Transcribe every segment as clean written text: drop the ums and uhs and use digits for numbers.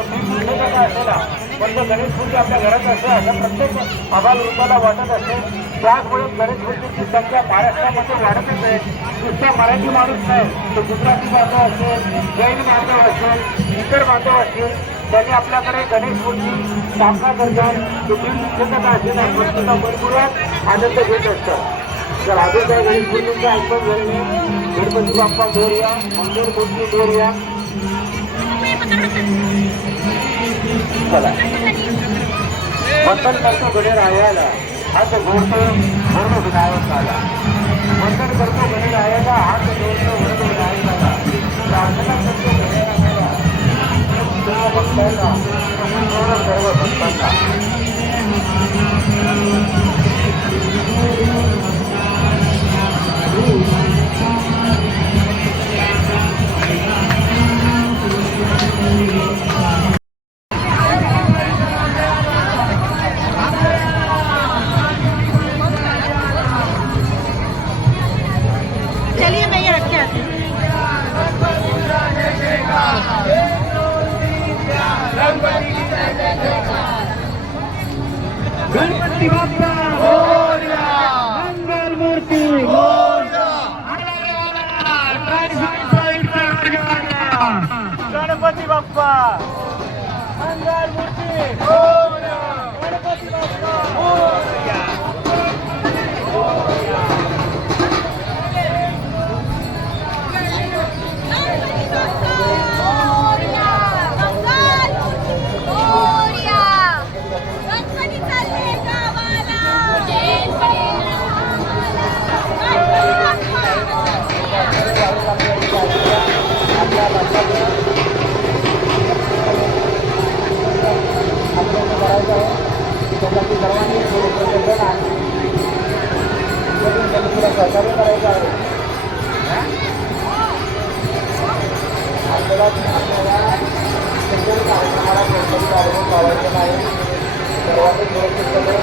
असेल पण तो गणेश मूर्ती आपल्या घरात असते असं प्रत्येक अबालवृद्धाला वाटत असते. त्याचमुळे गणेश मूर्तीची संख्या महाराष्ट्रामध्ये वाढतच आहे. नुसता मराठी माणूस नाही, तो गुजराती बांधव असेल, जैन बांधव असेल, इतर बांधव असतील, त्यांनी आपल्याकडे गणेश मूर्ती स्थापना करतात. तुम्ही शिक्षकता असलेल्या गोष्टीचा भरपूर आनंद घेत असतात. तर अजून त्या गणेश मूर्तीचं ऐकून झालेले गणपती बाप्पा मोरया, मंगळ मूर्ती मोरया. चला वंदन करतो गणरायाला, हात जोडतो वर्ण विनायक आला. वंदन करतो गणरायाला, हात जोडतो वर्ण विनायक आला. प्रार्थना करतो गणरायाला, सर्व भक्तांना, सर्व भक्तांना. गणपती बाप्पा मोरया, मंगल मूर्ती मोरया, गणपती बाप्पा मंगल मूर्ती मोरया, गणपती बाप्पा मोरया. त्यासाठी सर्वांनी सहकार्य करायचं आहे. आपल्याला कार्यक्रमाला कोणताही कार्यक्रम करायचा नाही. सर्वांनी सुरक्षितपणे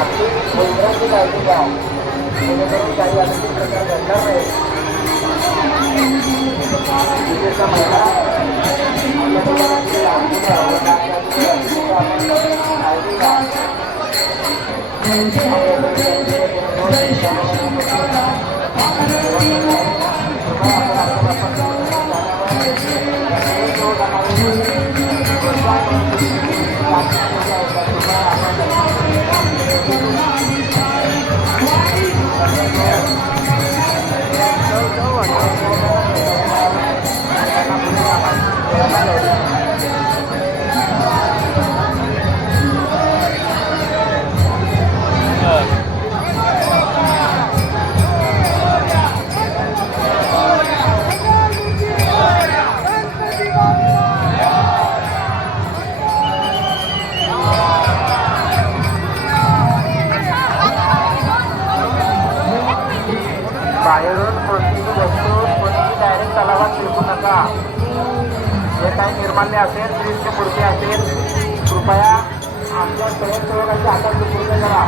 आपली वैद्यकीय काळजी घ्या, जेणेकरून काही आणखी प्रकार घडणार नाही. विशेषतः महिला बाहेरून कोणतीही वस्तू कोणतीही डायरेक्ट तलावात फेकू नका. जे काही निर्माल्य असेल, फ्रीजची मूर्ती असेल, कृपया आमच्या स्वयंसेवकांच्या हातात सुपूर्द करा.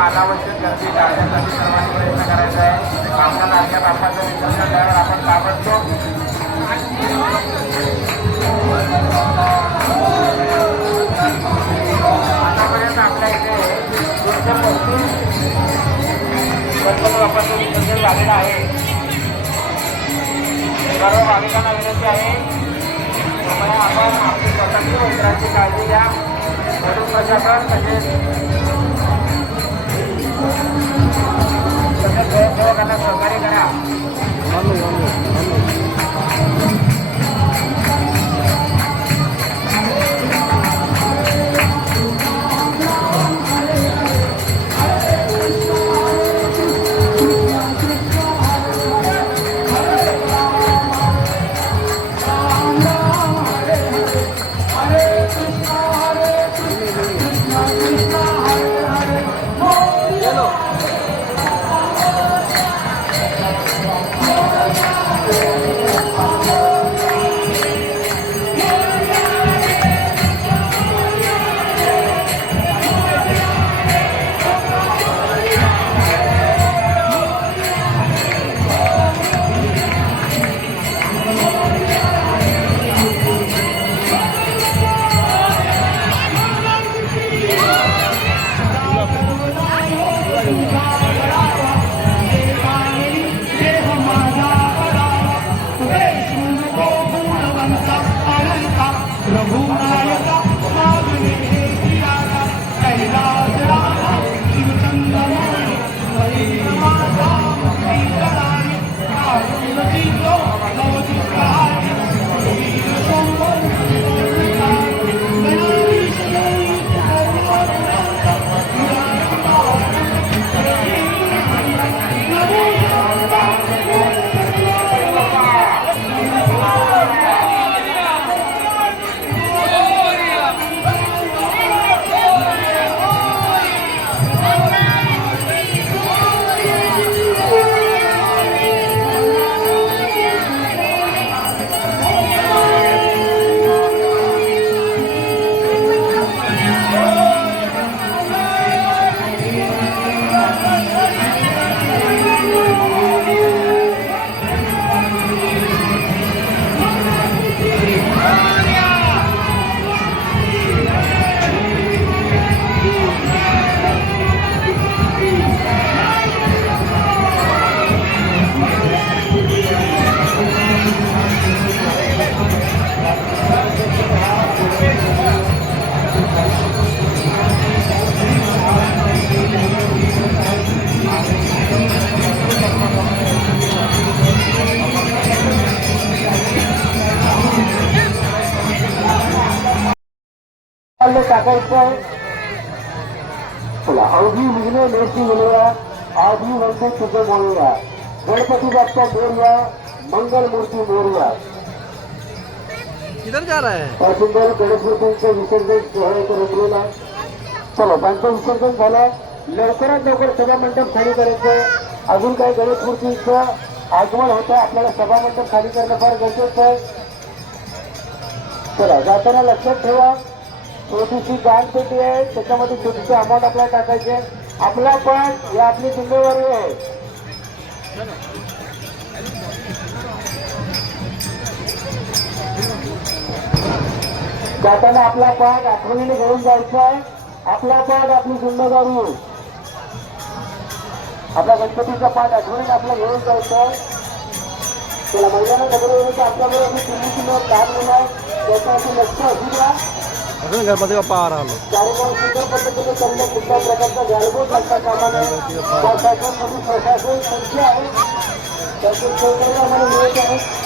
अनावश्यक गर्दी टाळण्यासाठी सर्वांनी प्रयत्न करायचा आहे. आमच्या नाटकात आपल्याचं विसर्जन झाल्यावर आपण ताबडतोब आतापर्यंत आपल्या इथे 235 गणपती बाप्पाचं विसर्जन झालेलं आहे. सर्व भाविकांना विनंती आहे, कृपया आपण आपली स्वतःची वस्त्रांची काळजी घ्या. पोलीस प्रशासन तसेच स्वयंसेवकांना सहकार्य करा. Hare Krishna, Krishna Krishna, Hare टाकायचं आहे. चला अवघी विघ्न नेसी बोलूया, आधी वंदे तुझं बोलूया, गणपती बाप्पा मोरया, मंगल मूर्ती मोरया. किधर जा रहा है? और सुंदर गणेश मूर्तींचं विसर्जन सोहळ्याचं रंगलेलं आहे. चला त्यांचं विसर्जन झालं. लवकरात लवकर सभा मंडप खाली करायचं. अजून काही गणेश मूर्तींचं आगमन होतं, आपल्याला सभा मंडप खाली करणं फार गरजेचं आहे. चला जाताना लक्षात ठेवा, छोटीशी दानपेटी आहे, त्याच्यामध्ये छोटीशी अमाऊंट आपल्याला टाकायची आहे. आपला पण ही आपली जिम्मेवारी आहे. जाताना आपला पाठ आठवणीने घेऊन जायचा आहे. आपला पाठ आपली जिम्मेदारी, आपल्या गणपतीचा पाठ आठवणीने आपला घेऊन जायचा आहे. त्याला महिलांना नगरवरून आपल्याकडे दिल्लीची नोट लहान मुलं आहे, त्याच्यासाठी लक्ष असू द्या. अजून गणपती बाप्पा आ रहा कार्यक्रम सुंदर पद्धतीने चालणे, कुठल्या प्रकारचा गॅलबोट लागता कामा नये. प्रशासन संख्या आहे, त्याचे सहकार्य आम्हाला मिळत आहे.